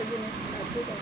आहे का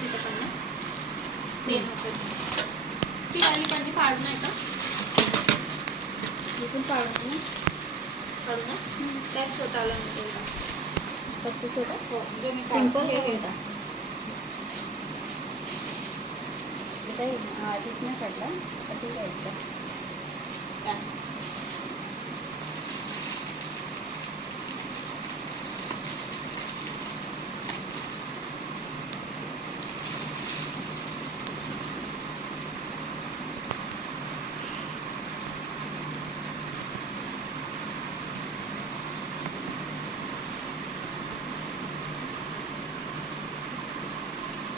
तिथं पण ना ते नको ती आणि त्यांनी पाडू नाही का इथून पाडू ना त्याच छोटा आला नाही फक्त छोटा हो जो मी सिंपल हे होता आधीच नाही काढला ठीक आहे काय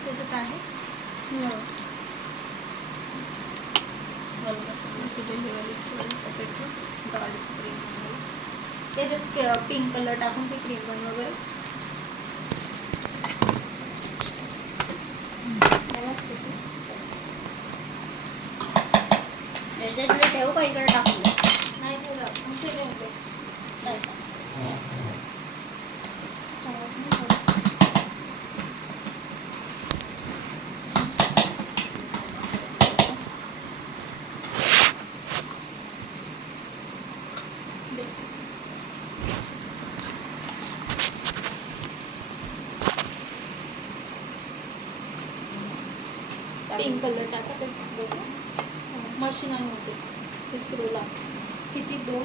त्याच्यात आहे त्याच्यात पिंक कलर टाकून ते क्रीम बनवूया याच्यात ठेवू का इकडे टाकून नाही पिंक कलर टाका त्याच्यात मशीन आणि होते ते स्क्रूला किती 2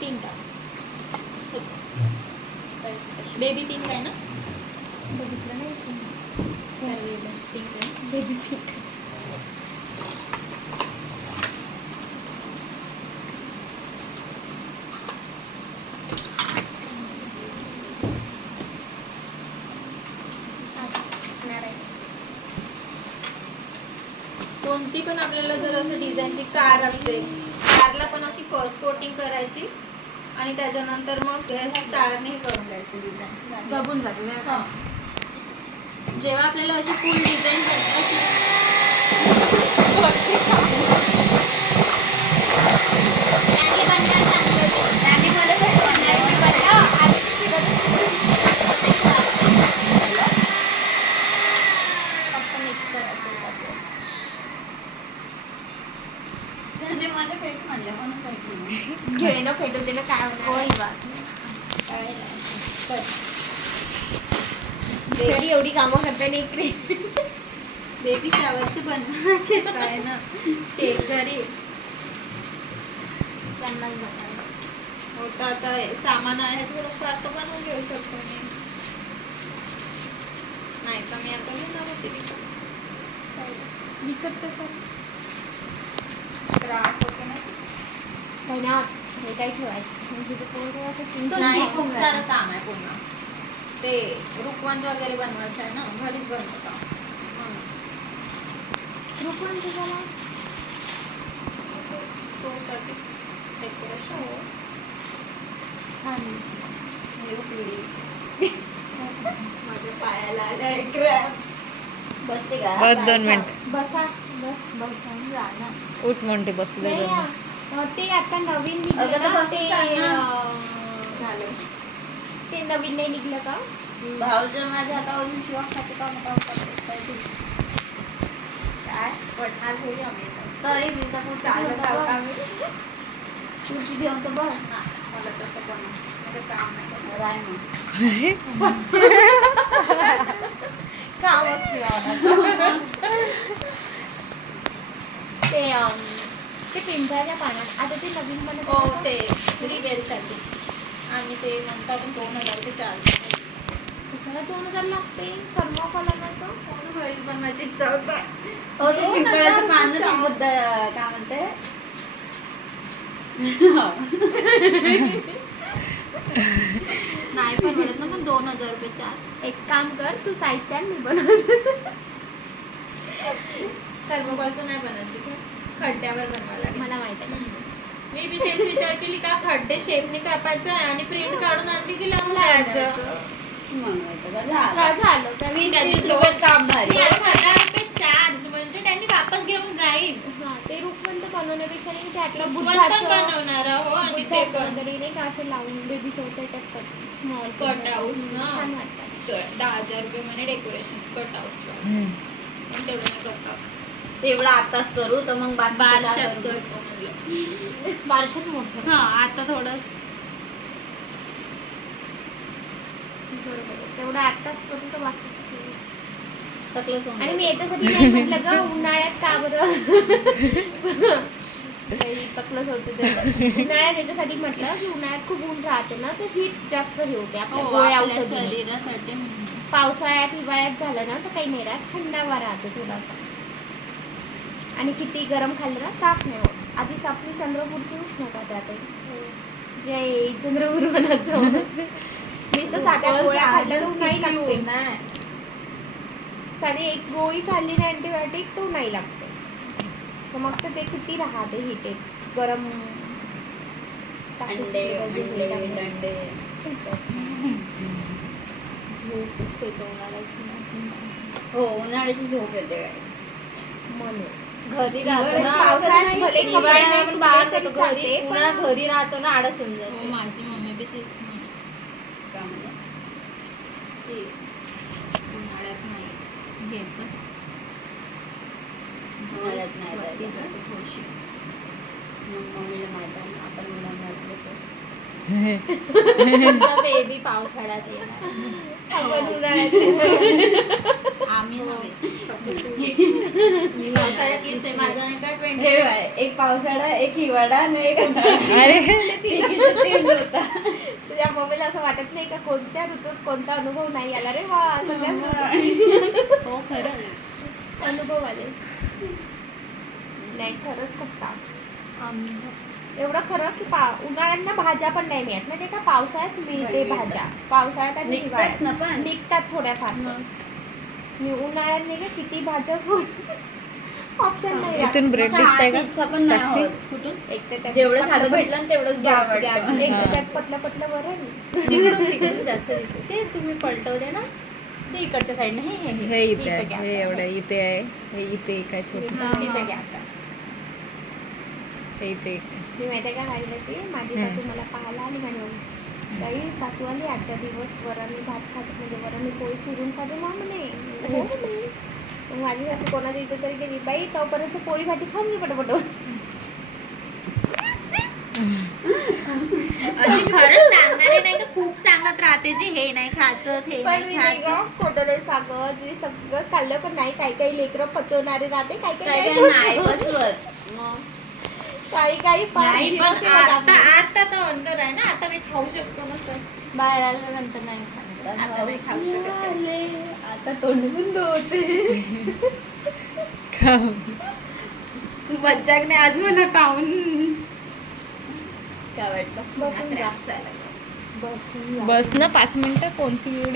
3 टाक बेबी पिंक आहे ना बघितलं नाही पिंक आहे बेबी पिंक कोणती पण आपल्याला जर असं डिझाईनची कार असते कारला पण अशी फर्स्ट कोटिंग करायची आणि त्याच्यानंतर मग स्टारने हे करून द्यायची डिझाईन बघून जाते जेव्हा आपल्याला अशी फुल डिझाईन घेणं फेटून देणं काय घरी एवढी कामं करता नाही क्रीम बेबी फ्लावरचे बनवायचे काय ना ते घरी त्यांना होतं आता सामान आहे थोडंसं आता बनवून घेऊ शकतो मी नाही का मी आता घेणार होते विकत कसं त्रास होतो ना काही ना हे काही ठेवायचं म्हणजे ते पोरं नाही खूप सारं काम आहे पूर्ण ते रुखवंत वगैरे बनवायचं आहे ना घरीच बनवता रुखवंत झाला शोसाठी डेकोरेशन छान माझ्या पायाला आलाय क्रॅम्स बसते का बस 2 मिनिट बसा बस बसून जाणार उठ म्हणते बसू दे 2 मिनिट ते आता नवीन निघलं ना ते झालं ते नवीन नाही निघलं का भाऊ जर माझ्या हातावरून शिवा खाते का काय पडणार थोडी आम्ही तरी मी तर चालत आहोत आम्ही तुझी घेऊन तर बस ना मला तसं पण माझं काम नाही करणार आहे ना कामच पिंपळाच्या पानात आता ते नवीन बनत हो आहे ते रिवेलसाठी आणि ते म्हणता आपण 2000 ते चालते त्याला 2000 लागते थर्मोकॉलर तो व्हॉइस बनवायची इच्छा होत हो ते पिंपळाचं पान ते बुद्ध काय म्हणते नाही परवडत ना पण 2000 रुपये चार एक काम कर तू साहित्य आण, मी बनवते थर्मोकॉलचं नाही बनवायचं का खड्ड्यावर बनवायला लागेल मला माहित आहे मी बी तेच विचार केली का खड्डे शेपने कापायचं आहे आणि प्रिंट काढून आणली की लावून द्यायचं मंगवायचं का का झालं झालं त्या 20-30 रुपयात काम भारी 1000 रुपये चार्ज म्हणजे त्यांनी वापस घेऊन जाईल हा ते रुखवंत बनवण्यापेक्षा नाही त्यातलं पण बुद्धाचं बनवणार हो आणि ते बुद्धाचं पण वगैरे नाही का असे लावून बेबी शोच्या टाकतात स्मॉल कटआउट ना छान वाटतात 10,000 रुपये म्हणे डेकोरेशन कटआउट पण तेवढं नाही करतात एवढा आताच करू तर मग बारशात बाकी करतो म्हणलं. बारशात मोठं हा आता थोडं बरोबर आहे तेवढं आत्ताच करून तर बाकी सगळं सोडून आणि मी याच्यासाठी नाही म्हटलं ग उन्हाळ्यात का बरं काही तकलंच होते ते उन्हाळ्यात याच्यासाठी म्हटलं की उन्हाळ्यात खूप ऊन राहते ना तर हीट जास्त हे होते आपल्या गोळ्या आपल्या औषधी शरीरासाठी पावसाळ्यात हिवाळ्यात झालं ना तर काही नाही राहत थंडावा राहतो थोडासा आणि किती गरम खाल्लं ना त्रास नाही होत आधीच आपली चंद्रपूरची उष्णता त्यात जय चंद्रपूर म्हणायचं मी तर साध्या गोळ्या खाल्ल्या तर नाही लागते साधी एक गोळी खाल्ली ना अँटीबायोटिक तो नाही लागतो तर मग तर ते किती राहते हिटेड गरम अंडे अंडे अंडे झोप येते उन्हाळ्याची हो उन्हाळ्याची झोप येते काय म्हणून घरी हिवाळ्यात राहतो पावसाळ्यात भले कपडे नाही हिवाळ्यात सुकले बाहेर तरी जातो चालते, घरी पण पुन्हा घरी राहतो ना आळस होऊन हो जाते माझी मम्मी बी तेच म्हणे काय म्हणलं? ते उन्हाळ्यात नाही घ्यायचं उन्हाळ्यात नाही वरती जायचं. जाते थोडीशी मग मम्मीला माहित आहे ना, आपण उन्हाळ्यात कसं. बेबी पावसाळ्यात येणार आपण उन्हाळ्यात आम्ही नव्हे मी पावसाळ्यातलीच आहे माझा नाही काय ट्वेंटी हे बाय, एक पावसाळा एक हिवाळा आणि एक उन्हाळा तिघीचं तीन होता. तुझ्या मम्मीला असं वाटत नाही का कोणत्या ऋतूत कोणता अनुभव नाही आला रे वा सगळ्यात हो खरं अनुभव आले नाही खरंच खूप त्रास एवढं खरं की उन्हाळ्यात ना भाज्या पण नाही मिळत म्हणजे का पावसाळ्यात मिळते भाज्या पावसाळ्यात आणि निघतात हिवाळ्यात ना पण. निघतात थोड्याफार उन्हाळ्यात नाही का किती भाज्या ऑप्शन नाही राहत. इथून ब्रेड मग दिसतंय खायची इच्छा का पण नाही साक्षी होत. कुठून एक तर त्यात जेवढं पतलं साधं भेटलं ना तेवढंच बरं वाटतं. एक तर हा. त्यात पतलं पतलं वरण तिकडून जास्त दिसते ते तुम्ही पलटवले ना ते इकडच्या साईडने हे इथे आहे घ्या. हे एवढं इथे आहे हे इथे एक आहे छोटं इथं घ्या आता. हे इथे एक आहे. मी माहिती आहे का राहिलं ते माझी हम्म. सासू मला पाहायला आली माझी काही सासू आली आजच्या दिवस वरण मी भात खाते म्हणजे वरण मी पोळी चिरून खाते मग म्हणे हो म्हणे मग माझी सासू कोणाच्या इथे तरी गेली बाई तोपर्यंत पोळी भाजी खाऊन घे पटपट अशी खरंच सांगणारे नाही का खूप सांगत राहते जी हे नाही खायचं हे पण मी नाही नाही खायचं का खोटं नाही सांगत जे सगळं खाल्लं पण नाही काही काही लेकरं पचवणारे राहते काही काय काही काय नाही नाही पचवत. पचवत. मग काही काही फार नाही zero पण ते आता बघा. आता तर अंतर आहे ना आता मी खाऊ शकतो ना सर बाहेर आल्यानंतर नाही खात. आता नाही खाऊ शकत आहे. आले, आता तोंड बंद होते. खाऊ. मज्जाक नाही आज मला खाऊन काय वाटलं बसून जा त्रास झाला. बसून जा बस ना 5 मिनिटं कोणती एवढी